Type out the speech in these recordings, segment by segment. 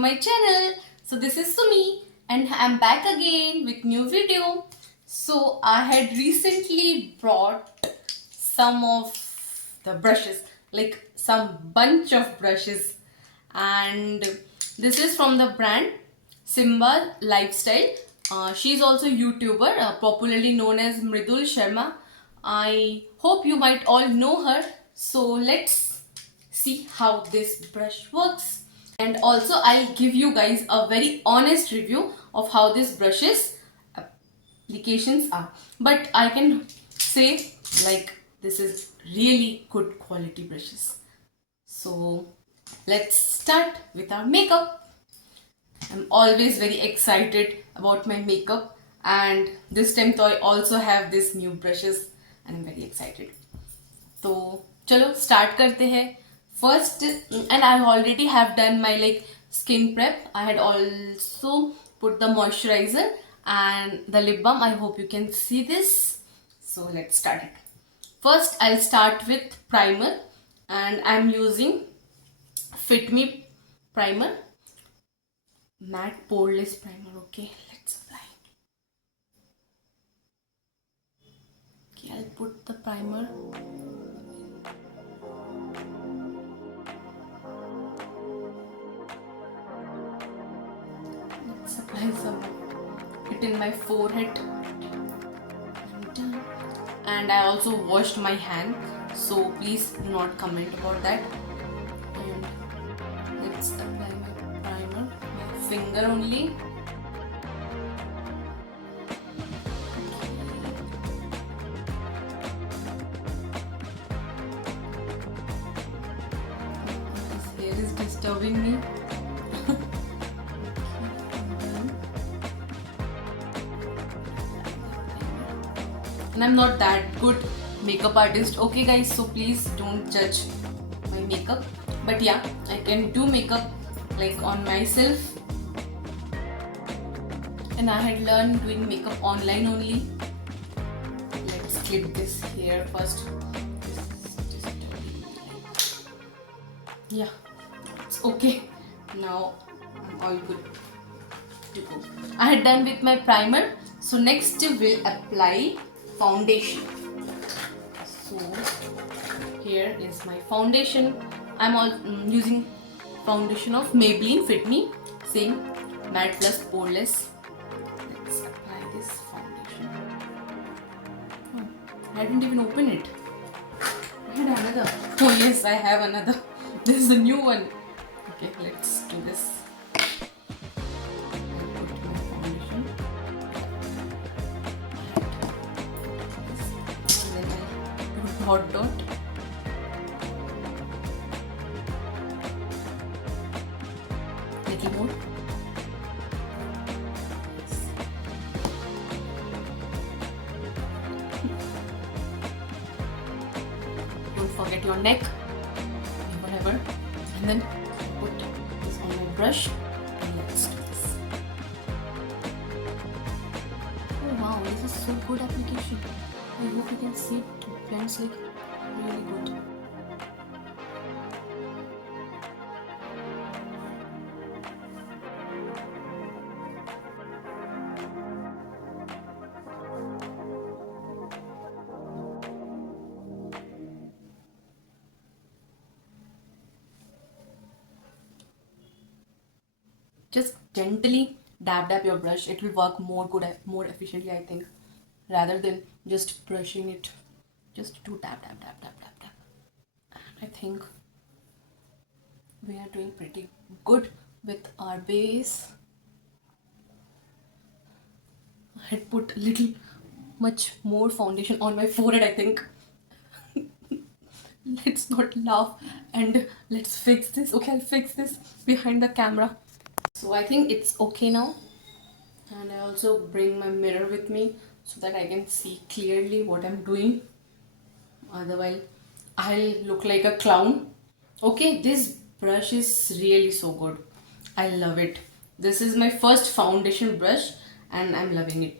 my channel. So this is Sumi and I'm back again with new video. So I had recently brought some of the brushes, like some bunch of brushes, and this is from the brand Simba Lifestyle. She's also YouTuber, popularly known as Mridul Sharma. I hope you might all know her. So let's see how this brush works. And also I'll give you guys a very honest review of how this brushes applications are. But I can say like this is really good quality brushes. So let's start with our makeup. I'm always very excited about my makeup, and this time I also have this new brushes and I'm very excited. तो चलो start करते हैं first. And I already have done my like skin prep. I had also put the moisturiser and the lip balm. I hope you can see this. So let's start it. First I'll start with primer, and I'm using Fit Me primer, matte poreless primer. Okay, let's apply. Okay, I'll put the primer. Let's apply some it in my forehead. I'm done. And I also washed my hand, so please do not comment about that. And let's apply my primer, my finger only. This hair is disturbing me. And I'm not that good makeup artist, okay guys, so please don't judge my makeup. But yeah, I can do makeup like on myself, and I had learned doing makeup online only. Let's clip this hair first. Yeah, it's okay. Now I'm all good to go. I had done with my primer, so next we'll apply foundation. So here is my foundation. I'm using foundation of Maybelline Fit Me, same matte plus poreless. Let's apply this foundation. Oh, I didn't even open it. I had another. Oh yes, I have another. This is a new one. Okay, let's do this. Hot dot. Little more. Don't forget your neck, whatever. And then put this on my brush and let's do this. Oh wow, this is so good application. I hope you can see it blends like really good. Just gently dab your brush. It will work more good, more efficiently, I think, rather than just brushing it. Just do tap. And I think we are doing pretty good with our base. I had put a little much more foundation on my forehead, I think. Let's not laugh and let's fix this. Okay, I'll fix this behind the camera. So I think it's okay now. And I also bring my mirror with me so that I can see clearly what I'm doing. Otherwise I'll look like a clown. Okay, this brush is really so good. I love it. This is my first foundation brush and I'm loving it.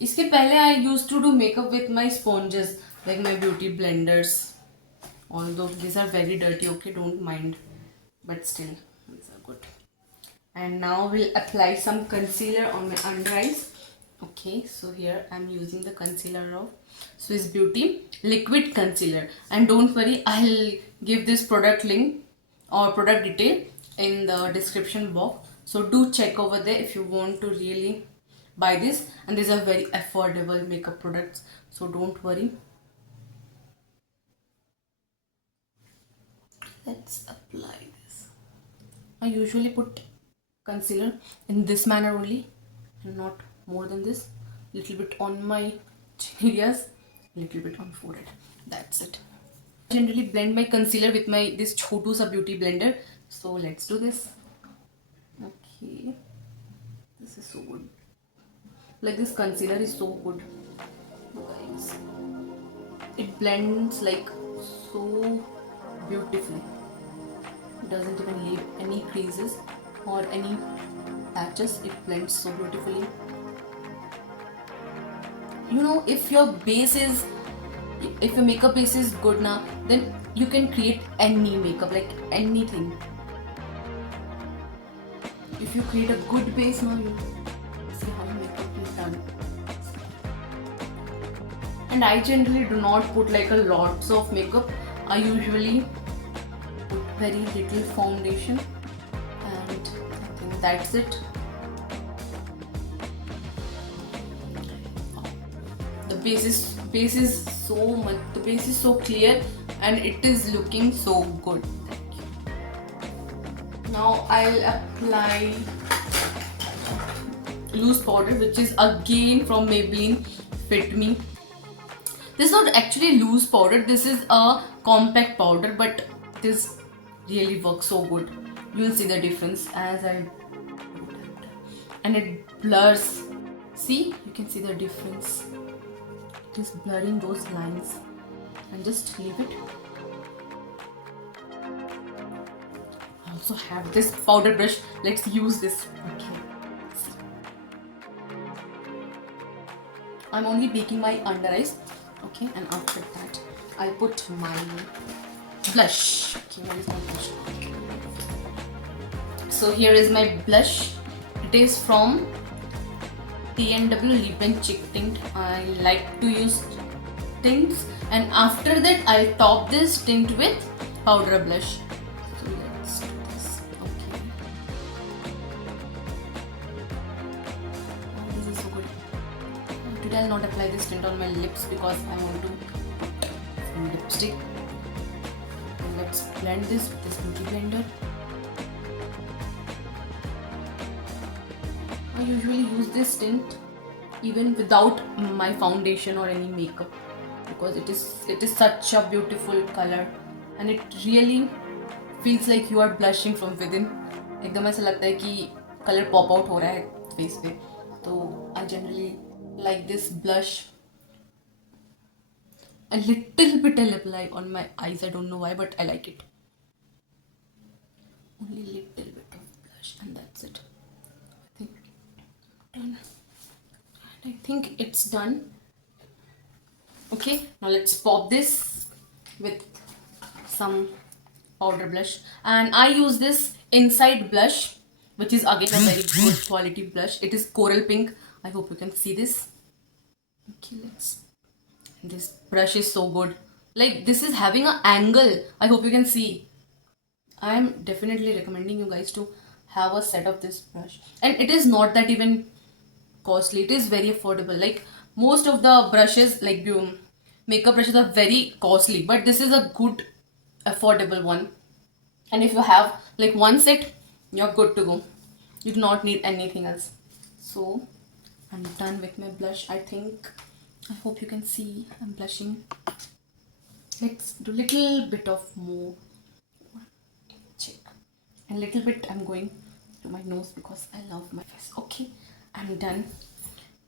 इसके पहले I used to do makeup with my sponges, like my beauty blenders. Although these are very dirty, okay, don't mind. But still, these are good. And now we'll apply some concealer on my under eyes. Okay, so here I'm using the concealer of Swiss Beauty liquid concealer, and don't worry, I'll give this product link or product detail in the description box, so do check over there if you want to really buy this. And these are very affordable makeup products, so don't worry. Let's apply this. I usually put concealer in this manner only and not more than this. Little bit on my chin areas, little bit on forehead. That's it. Generally blend my concealer with my this Chotu Sa beauty blender. So let's do this. Okay, this is so good. Like this concealer is so good, guys. It blends like so beautifully. It doesn't even leave any creases or any patches. It blends so beautifully. You know, if your makeup base is good now, then you can create any makeup, like anything. If you create a good base now, you see how makeup is done. And I generally do not put like a lots of makeup. I usually put very little foundation, and I think that's it. The base is so much. The base is so clear, and it is looking so good. Thank you. Now I'll apply loose powder, which is again from Maybelline Fit Me. This is not actually loose powder, this is a compact powder, but this really works so good. You will see the difference as I do that. And it blurs. See, you can see the difference. It is blurring those lines. And just leave it. I also have this powder brush. Let's use this. Okay. I'm only baking my under eyes. Okay, and after that I'll put my blush. Okay, where is my blush? So here is my blush. It is from TNW Lip and Cheek Tint. I like to use tints, and after that I'll top this tint with powder blush. So let's do this. Okay. Oh, this is so good. Today I'll not apply this tint on my lips because I want to put some lipstick. And let's blend this with this beauty blender. I usually use this tint even without my foundation or any makeup because it is such a beautiful color, and it really feels like you are blushing from within. एकदम ऐसा लगता है कि color pop out हो रहा है face पे. तो I generally like this blush. A little bit I'll apply on my eyes. I don't know why, but I like it. Only little bit of blush, and that's it. I think done. I think it's done. Okay, now let's pop this with some powder blush, and I use this Inside blush, which is again a very good quality blush. It is coral pink. I hope you can see this. Okay, this brush is so good. Like, this is having an angle. I hope you can see. I am definitely recommending you guys to have a set of this brush, and it is not that even costly. It is very affordable. Like, most of the brushes, like makeup brushes, are very costly, but this is a good affordable one. And if you have like one set, you're good to go. You do not need anything else. So I'm done with my blush. I hope you can see I'm blushing. Let's do little bit of more. Check. And little bit I'm going to my nose because I love my face. Okay, I'm done.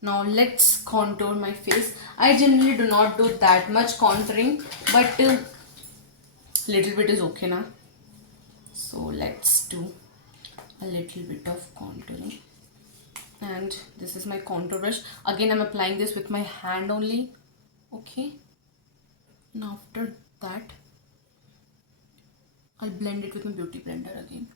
Now let's contour my face. I generally do not do that much contouring, but little bit is okay now. So let's do a little bit of contouring. And this is my contour brush. Again, I'm applying this with my hand only. Okay. And after that, I'll blend it with my beauty blender again.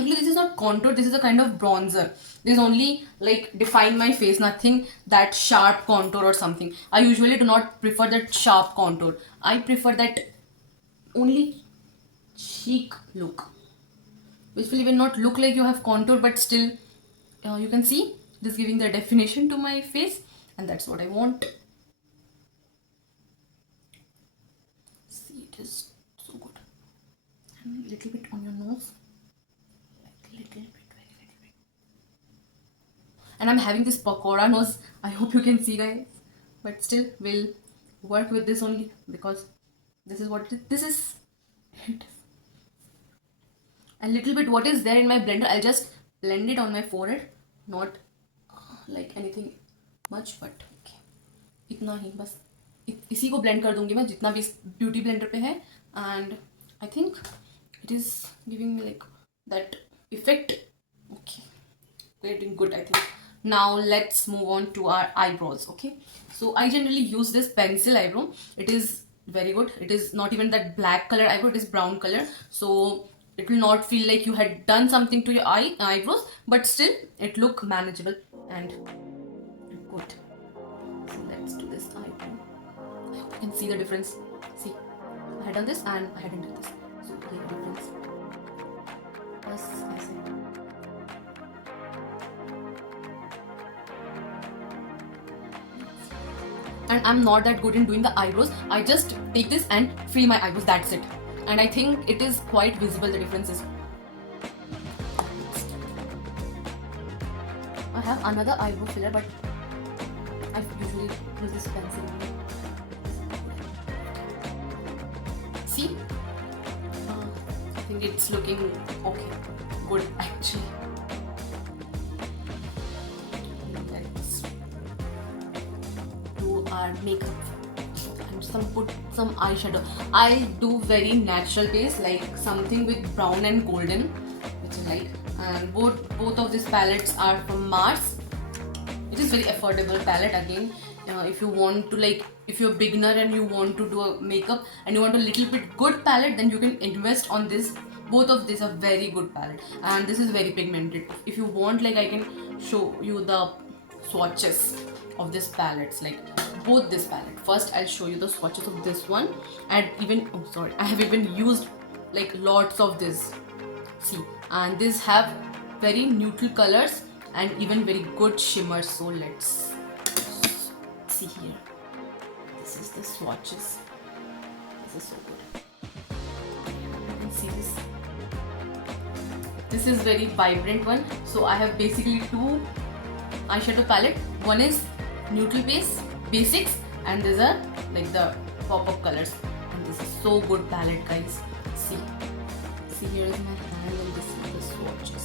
Actually, this is not contour, this is a kind of bronzer. This only like define my face, nothing that sharp contour or something. I usually do not prefer that sharp contour. I prefer that only cheek look, which will even not look like you have contour, but still you can see it is giving the definition to my face, and that's what I want. See, it is so good. And a little bit on your nose, like little bit, very little bit. And I'm having this pakora nose. I hope you can see, guys, but still we'll work with this only because this is what this is. A little bit what is there in my blender, I'll just blend it on my forehead, not like anything much, but okay. इतना ही बस इसी को blend कर दूंगी मैं जितना भी beauty blender पे है, and I think it is giving me like that effect. Okay, getting good, I think. Now let's move on to our eyebrows. Okay, so I generally use this pencil eyebrow. It is very good. It is not even that black color eyebrow, it is brown color, so it will not feel like you had done something to your eyebrows, but still it look manageable and good. So let's do this eyebrow. I hope you can see the difference. See, I had done this and I hadn't done this, so clear difference. Yes, I see. And I'm not that good in doing the eyebrows. I just take this and fill my eyebrows, that's it. And I think it is quite visible, the differences. I have another eyebrow filler, but I usually use this pencil. See? I think it's looking okay, good actually. Let's do our makeup. Put some eyeshadow. I do very natural base, like something with brown and golden, which I like. And both of these palettes are from Mars. It is very affordable palette again. If you want to, like, if you're a beginner and you want to do a makeup and you want a little bit good palette, then you can invest on this. Both of these are very good palette, and this is very pigmented. If you want, like, I can show you the swatches of this palettes, like both this palette. First I'll show you the swatches of this one, and even I have even used like lots of this. See, and these have very neutral colors and even very good shimmers. So let's see here. This is the swatches. This is so good. You can see this. This is very vibrant one. So I have basically two eyeshadow palette. One is neutral base basics, and these are like the pop-up colors, and this is so good palette, guys. See here is my hand, and this is the swatches.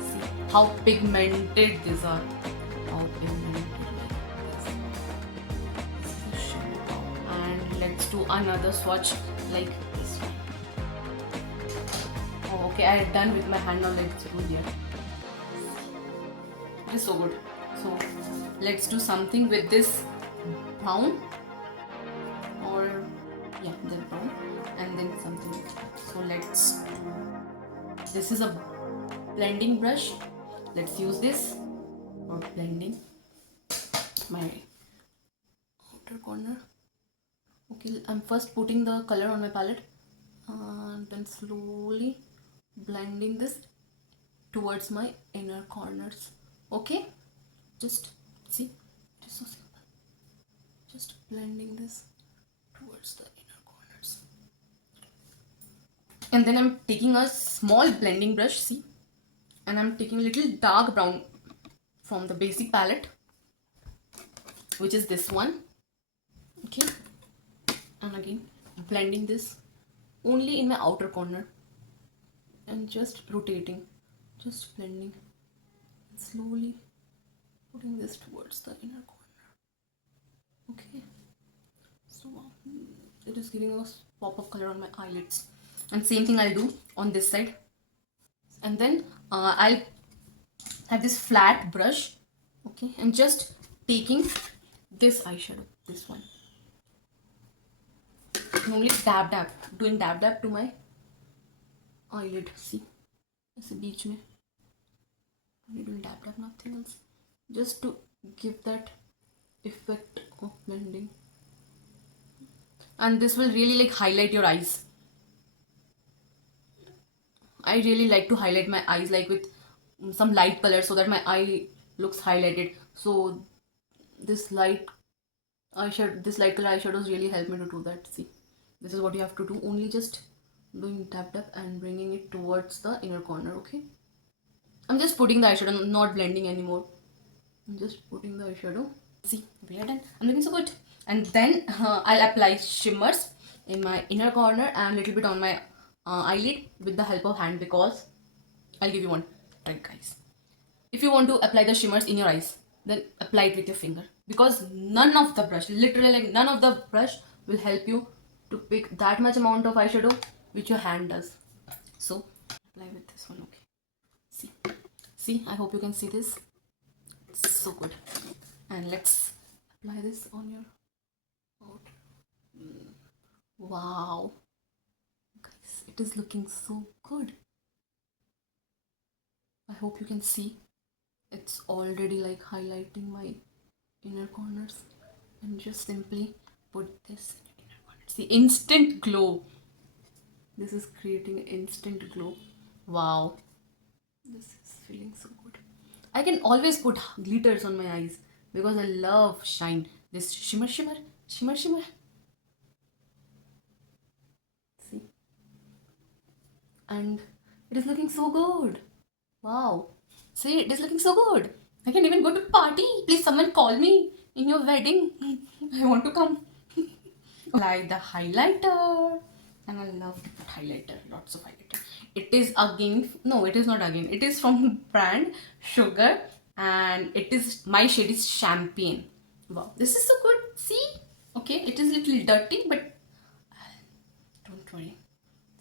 See how pigmented these are. How pigmented, like this. And let's do another swatch like this one. Oh, okay, I had done with my hand, now let's do here. It is so good. So let's do something with this brown, or yeah, the brown, and then something like that. So let's do, this is a blending brush. Let's use this for blending my outer corner. Okay, I'm first putting the color on my palette and then slowly blending this towards my inner corners. Okay, just see, it is so simple. Just blending this towards the inner corners. And then I'm taking a small blending brush, see, and I'm taking a little dark brown from the basic palette, which is this one. Okay, and again blending this only in my outer corner and just rotating, just blending, slowly putting this towards the inner corner. Okay, so it is giving us pop of color on my eyelids, and same thing I'll do on this side. And then I'll have this flat brush, okay, and just taking this eyeshadow, this one, and only doing dab to my eyelid. See, ऐसे बीच में. We will tap nothing else. Just to give that effect of blending. And this will really like highlight your eyes. I really like to highlight my eyes like with some light color so that my eye looks highlighted. So this light color eyeshadows really help me to do that. See, this is what you have to do. Only just doing tap and bringing it towards the inner corner. Okay, I'm just putting the eyeshadow, not blending anymore. I'm just putting the eyeshadow. See, we are done. I'm looking so good. And then I'll apply shimmers in my inner corner and a little bit on my eyelid with the help of hand, because I'll give you one trick, guys. If you want to apply the shimmers in your eyes, then apply it with your finger, because none of the brush, literally like none of the brush will help you to pick that much amount of eyeshadow which your hand does. So apply with this one. Okay, see, I hope you can see this. It's so good. And let's apply this on your out. Wow, guys, it is looking so good. I hope you can see. It's already like highlighting my inner corners, and just simply put this in your inner corners. See, instant glow. This is creating instant glow. Wow, this is feeling so good. I can always put glitters on my eyes because I love shine. This shimmer. See, and it is looking so good. Wow. See, it is looking so good. I can even go to party. Please, someone call me in your wedding. I want to come. Apply the highlighter. And I love to put highlighter. Lots of highlighter. It is again, no, it is not again. It is from brand Sugar. And it is, my shade is Champagne. Wow, this is so good. See? Okay, it is a little dirty, but don't worry.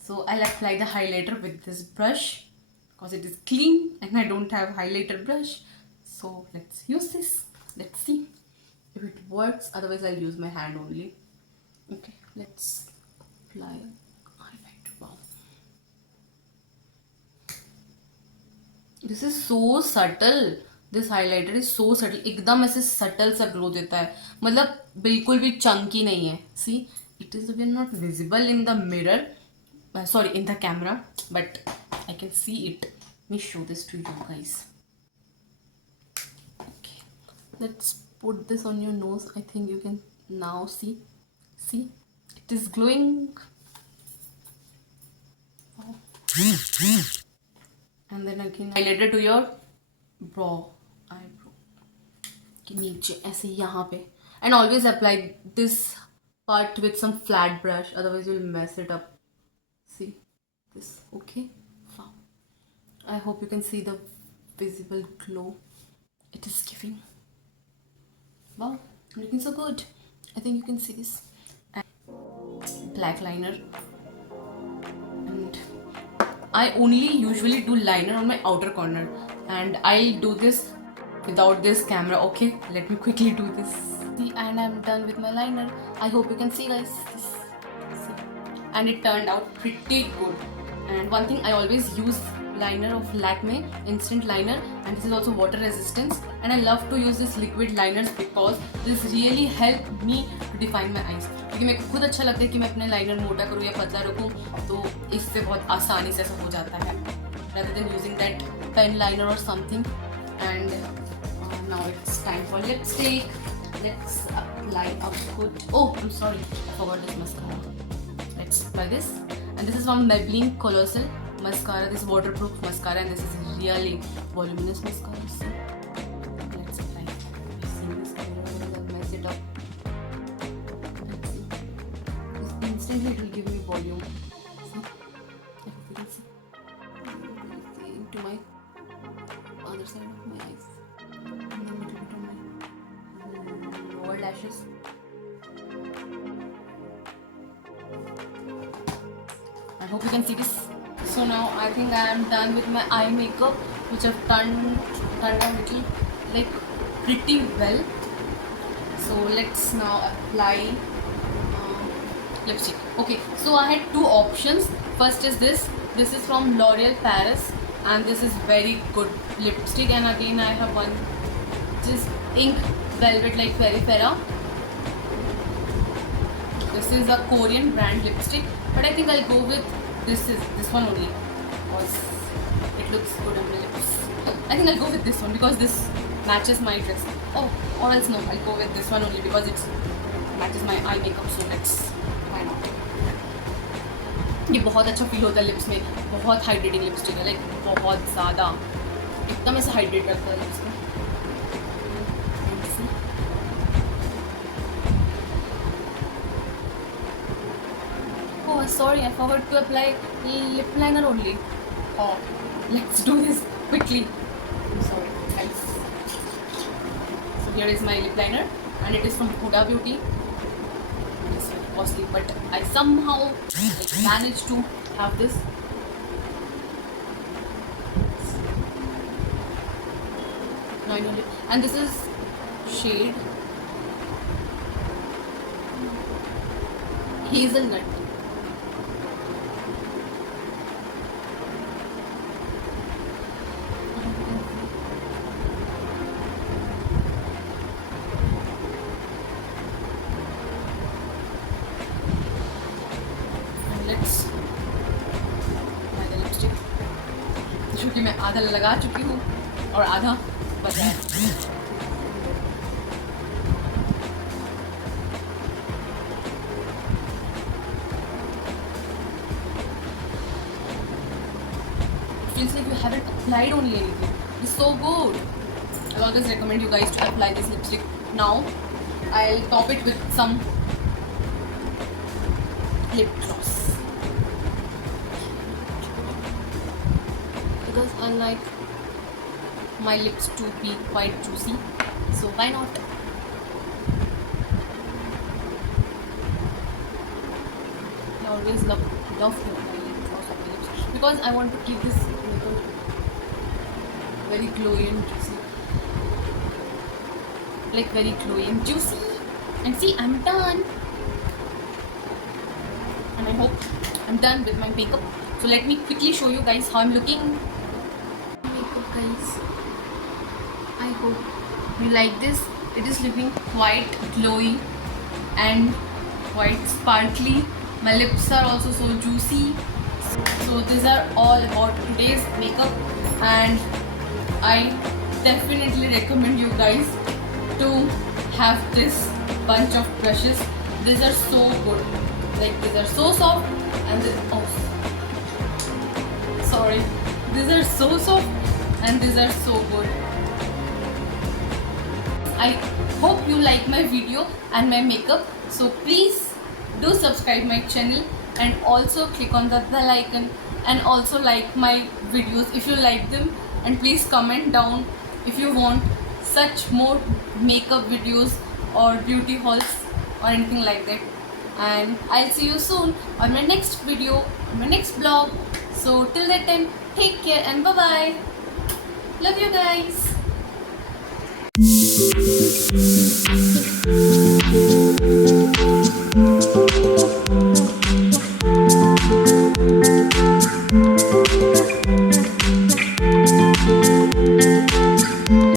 So I'll apply the highlighter with this brush, because it is clean and I don't have highlighter brush. So let's use this. Let's see if it works. Otherwise I'll use my hand only. Okay, let's apply highlighter. Wow, this is so subtle. This highlighter is so subtle. एकदम ऐसे subtle सा glow देता है. मतलब बिल्कुल भी chunky नहीं है. See, it is even not visible in the mirror. Sorry, in the camera, but I can see it. Let me show this to you guys. Okay, let's put this on your nose. I think you can now see. See, it is glowing. Wow. And then again highlighter to your eyebrow के नीचे ऐसे यहाँ पे. And always apply this part with some flat brush, otherwise you'll mess it up. See this. Okay, wow, I hope you can see the visible glow it is giving. Wow, looking so good. I think you can see this. And black liner, and I only usually do liner on my outer corner, and I'll do this without this camera. Okay, let me quickly do this. See, and I'm done with my liner. I hope you can see, guys. See. And it turned out pretty good. And one thing, I always use liner of Lakme instant liner, and this is also water resistant, and I love to use this liquid liners because this really help me to define my eyes. क्योंकि मेरे को खुद अच्छा लगता है कि मैं अपने लाइनर मोटा करूँ या पतला रखूँ, तो इससे बहुत आसानी से ऐसा हो जाता है, rather than using that pen liner or something. And now it's time for lipstick. Let's apply a good, oh I'm sorry, I forgot this mascara. Let's apply this, and this is from Maybelline Colossal mascara. This is waterproof mascara, and this is really voluminous mascara. So let's apply. See this, I'm gonna mess it up. Let's see. This instantly it will give me volume. See? I hope you can see. See into my other side of my eyes, and then a little bit on my lower lashes. I hope you can see this. So now I think I am done with my eye makeup, which I've turned out little like pretty well. So let's now apply lipstick. Okay, so I had two options. First is this. This is from L'Oreal Paris, and this is very good lipstick. And again I have one just ink velvet like Peripera. This is a Korean brand lipstick, but I think I'll go with this one only because it looks good on my lips. I think I'll go with this one because this matches my dress. Oh, or else no, I'll go with this one only because it matches my eye makeup. So let's why not. ये बहुत अच्छा feel होता है lips में, बहुत hydrating lipstick है, like बहुत ज़्यादा एकदम ऐसे हाइड्रेट रखता है लिप्स में. Oh, sorry, I forgot to apply lip liner only. Oh, let's do this quickly. Sorry, guys. So here is my lip liner, and it is from Huda Beauty. It's very costly, but I somehow managed to have this. And this is shade Hazelnut. Let's apply the lipstick. जो कि मैं आधा लगा चुकी हूँ और आधा बचा है. Feels like you haven't applied only anything. It's so good. I'll always recommend you guys to apply this lipstick. Now I'll top it with some lip gloss because I like my lips to be quite juicy, so why not. I always love my lip gloss on my lips because I want to keep this very glowy and juicy, like very glowy and juicy. And see, I'm done, and I hope I'm done with my makeup. So let me quickly show you guys how I'm looking. Makeup, guys. I hope you like this. It is looking quite glowy and quite sparkly. My lips are also so juicy. So these are all about today's makeup, and I definitely recommend you guys to have this bunch of brushes. These are so good. Like these are so soft, and these are so soft and these are so good. I hope you like my video and my makeup. So please do subscribe my channel and also click on the bell icon, and also like my videos if you like them, and please comment down if you want such more makeup videos or beauty hauls or anything like that. And I'll see you soon on my next video, on my next vlog. So till that time, take care and bye bye. Love you guys.